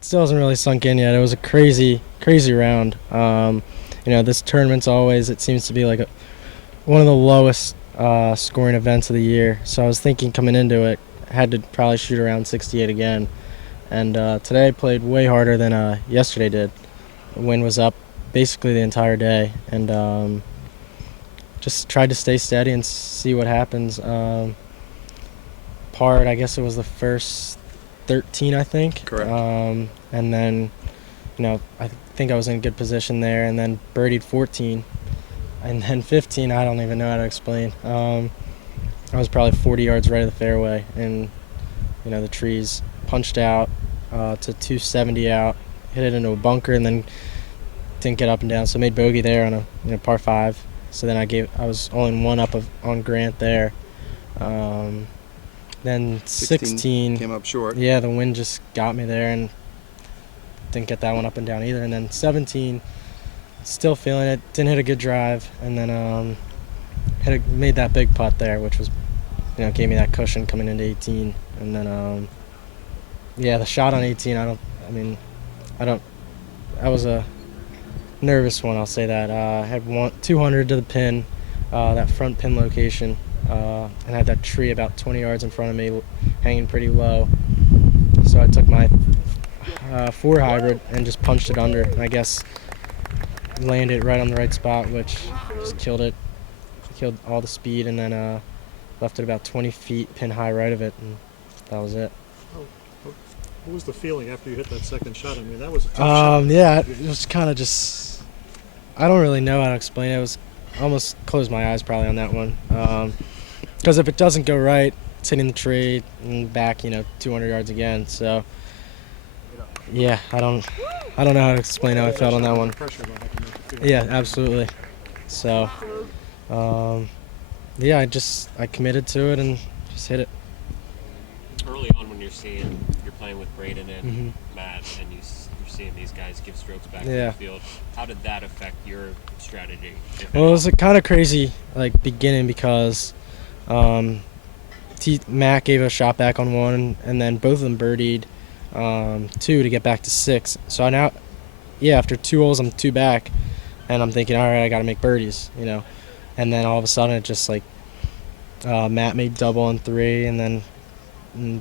Still hasn't really sunk in yet. It was a crazy round. This tournament's always, it seems to be like one of the lowest scoring events of the year. So I was thinking coming into it, I had to probably shoot around 68 again. And today I played way harder than yesterday did. The wind was up basically the entire day, and just tried to stay steady and see what happens. Parred, I guess it was the first 13, I think. Correct. And then, I think I was in good position there, and then birdied 14. And then 15, I don't even know how to explain. I was probably 40 yards right of the fairway, and, the trees punched out to 270 out, hit it into a bunker, and then didn't get up and down. So I made bogey there on a par 5. So then I was only one up on Grant there. Then 16 came up short. Yeah, the wind just got me there and didn't get that one up and down either. And then 17, still feeling it, didn't hit a good drive, and then made that big putt there, which was, gave me that cushion coming into 18. And then, the shot on 18, that was a nervous one, I'll say that. I had 200 to the pin, that front pin location. And I had that tree about 20 yards in front of me hanging pretty low. So I took my 4 hybrid and just punched it under. And I guess landed right on the right spot, which just killed it. Killed all the speed, and then left it about 20 feet pin high right of it, and that was it. What was the feeling after you hit that second shot? I mean, that was a tough shot. Yeah, it was kind of just, I don't really know how to explain it. It was almost closed my eyes probably on that one. Because if it doesn't go right, it's hitting the tree and back, 200 yards again. So, yeah, I don't know how to explain how I felt on that one. Yeah, absolutely. So, I committed to it and just hit it. Early on, when you're playing with Braden and Matt, and you're seeing these guys give strokes back to the field, how did that affect your strategy? Well, it was a kind of crazy beginning because Matt gave a shot back on one, and then both of them birdied 2 to get back to 6. So now, after 2 holes, I'm 2 back, and I'm thinking, all right, I got to make birdies, And then all of a sudden, it just Matt made double on 3, and then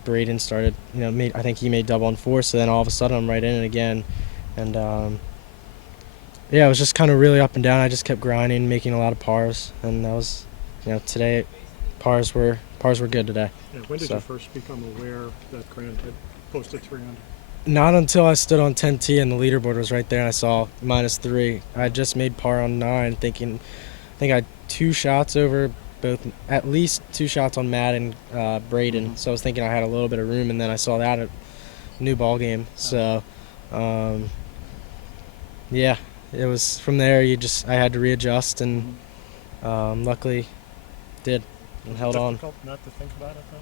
Braden started, I think he made double on 4. So then all of a sudden, I'm right in it again, and it was just kind of really up and down. I just kept grinding, making a lot of pars, and that was, today, pars were good today. Yeah, when did you first become aware that Grant had posted 3 under? Not until I stood on 10T and the leaderboard was right there, and I saw -3. I just made par on 9, thinking, I think I had 2 shots over at least 2 shots on Matt and Braden. So I was thinking I had a little bit of room, and then I saw that at new ball game. So, it was from there. I had to readjust, and luckily did and held on. Difficult not to think about it though.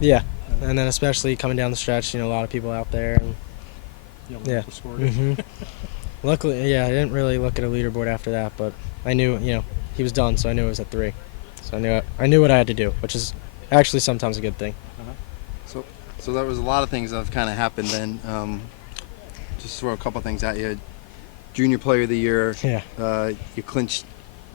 Yeah, and then especially coming down the stretch, a lot of people out there, and the score. Luckily, I didn't really look at a leaderboard after that, but I knew, he was done, so I knew it was at 3. So I knew what I had to do, which is actually sometimes a good thing. So there was a lot of things that have kind of happened then. Just throw a couple things at you. Junior Player of the Year. Yeah. You clinched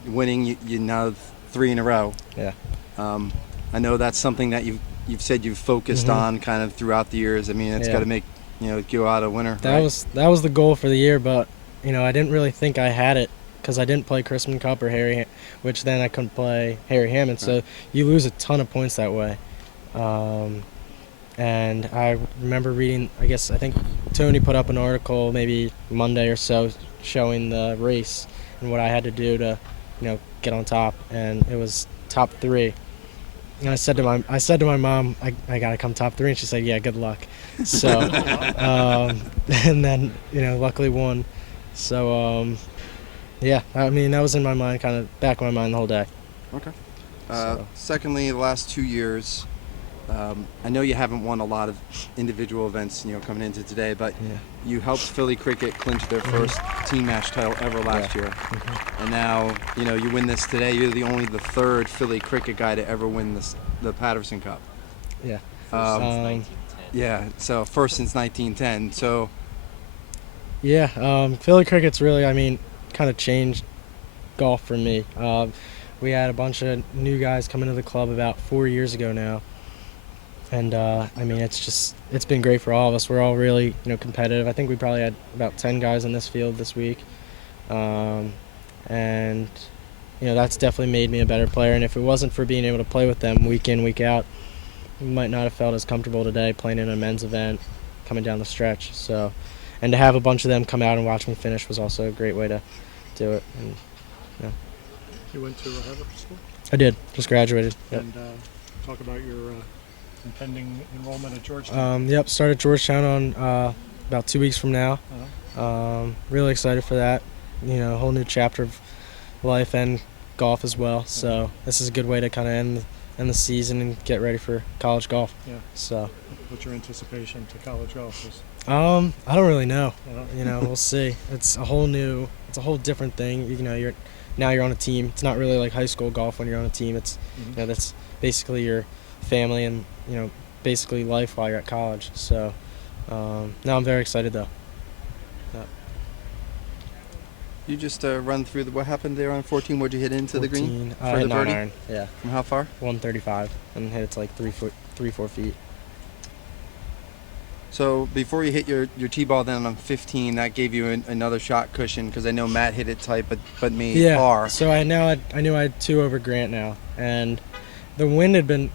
winning. You now 3 in a row. Yeah. I know that's something that you've said you've focused on kind of throughout the years. I mean, it's got to make go out a winner. That was the goal for the year, but I didn't really think I had it because I didn't play Chrisman Cup or which then I couldn't play Harry Hammond. So you lose a ton of points that way. And I remember reading, I think Tony put up an article maybe Monday or so showing the race and what I had to do to, get on top, and it was top 3. And I said to my mom, I gotta come top 3, and she said, yeah, good luck. So, and then luckily won. So that was in my mind, kind of back of my mind the whole day. Okay. So. Secondly, the last 2 years, I know you haven't won a lot of individual events, coming into today, but you helped Philly Cricket clinch their first team match title ever last year. And now, you win this today. You're the third Philly Cricket guy to ever win the Patterson Cup. Yeah. Since 1910. Yeah, so first since 1910. So Yeah, Philly Cricket's really, kind of changed golf for me. We had a bunch of new guys come into the club about 4 years ago now. And, it's been great for all of us. We're all really, competitive. I think we probably had about 10 guys in this field this week. And, that's definitely made me a better player. And if it wasn't for being able to play with them week in, week out, we might not have felt as comfortable today playing in a men's event coming down the stretch. So, and to have a bunch of them come out and watch me finish was also a great way to do it. And, You went to Harvard School? I did. Just graduated. Yep. And talk about your impending enrollment at Georgetown. Yep, start at Georgetown on about 2 weeks from now. Really excited for that. A whole new chapter of life and golf as well. So this is a good way to kind of end the season and get ready for college golf. Yeah. So. What's your anticipation to college golf? I don't really know. Uh-huh. We'll see. It's a whole different thing. You're on a team. It's not really like high school golf when you're on a team. It's that's basically your family and basically life while you're at college. So now I'm very excited though. you just run through what happened there on 14. What'd you hit into the green for the hit birdie? 9-iron. Yeah, From how far? 135 and hit it to like 3-4 feet. So before you hit your tee ball then on 15, that gave you another shot cushion, because I know Matt hit it tight, but made par. So I knew I had 2 over Grant now, and the wind had been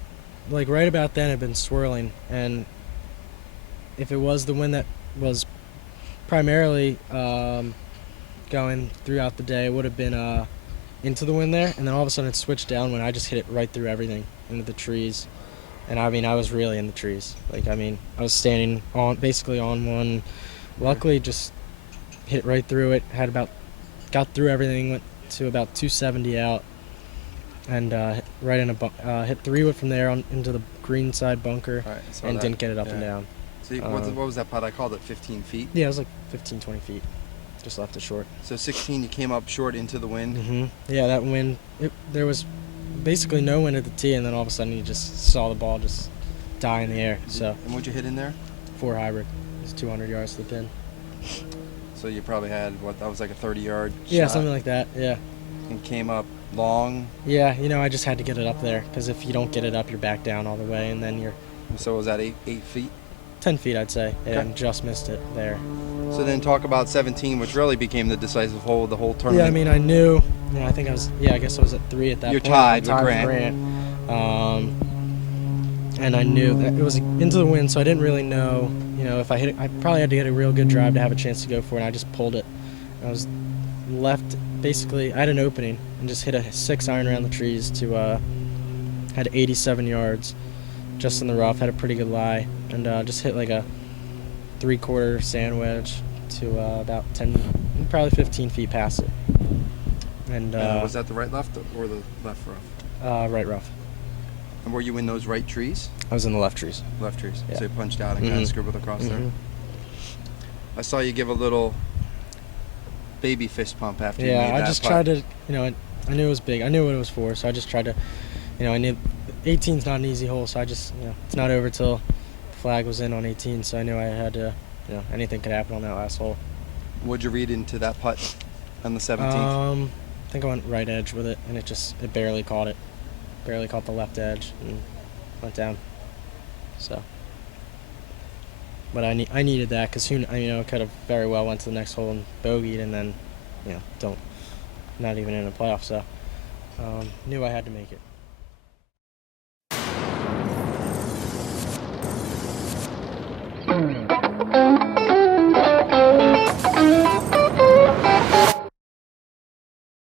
like right about then had been swirling, and if it was the wind that was primarily going throughout the day, it would have been into the wind there, and then all of a sudden it switched down when I just hit it right through everything into the trees. And I was really in the trees. I was standing basically on one. Luckily, just hit right through it. Got through everything, went to about 270 out, and right in hit 3-wood from there into the green side bunker, All right, I saw and that. didn't get it up and Yeah. down. So what was that putt? I called it 15 feet. Yeah, it was like 15, 20 feet. Just left it short. So 16, you came up short into the wind. Mm-hmm. Yeah, that wind. There was basically no wind at the tee, and then all of a sudden you just saw the ball just die in the air. So And what'd you hit in there? 4 hybrid. It was 200 yards to the pin. So you probably had that was like a 30-yard Yeah, shot, something like that. Yeah. and came up long. Yeah, I just had to get it up there, because if you don't get it up, you're back down all the way, and then you're So was that 8 feet? 10 feet, I'd say, Okay. and just missed it there. So then talk about 17, which really became the decisive hole of the whole Yeah, tournament. I knew. I think I guess I was at 3 at that You're point. tied I'm with with Grant. And I knew that it was into the wind, so I didn't really know, if I hit it, I probably had to get a real good drive to have a chance to go for it, and I just pulled it. I was left, basically, I had an opening, and just hit a 6-iron around the trees had 87 yards, just in the rough, had a pretty good lie, and just hit like a 3/4 sand wedge to about 10, probably 15 feet past it. And Was that the right left or the left rough? right rough. And were you in those right trees? I was in the left trees. Left trees. Yeah. So you punched out and kind of scribbled across there. I saw you give a little baby fist pump after you made that Yeah, I just putt. tried to, I knew it was big. I knew what it was for, so I just tried to, I knew 18's not an easy hole, so I just, it's not over till the flag was in on 18, so I knew I had to, anything could happen on that last hole. What'd you read into that putt on the 17th? I think I went right edge with it, and it barely caught it. Barely caught the left edge and went down. So, but I needed that, because could have very well went to the next hole and bogeyed, and then, not even in a playoff. So, knew I had to make it.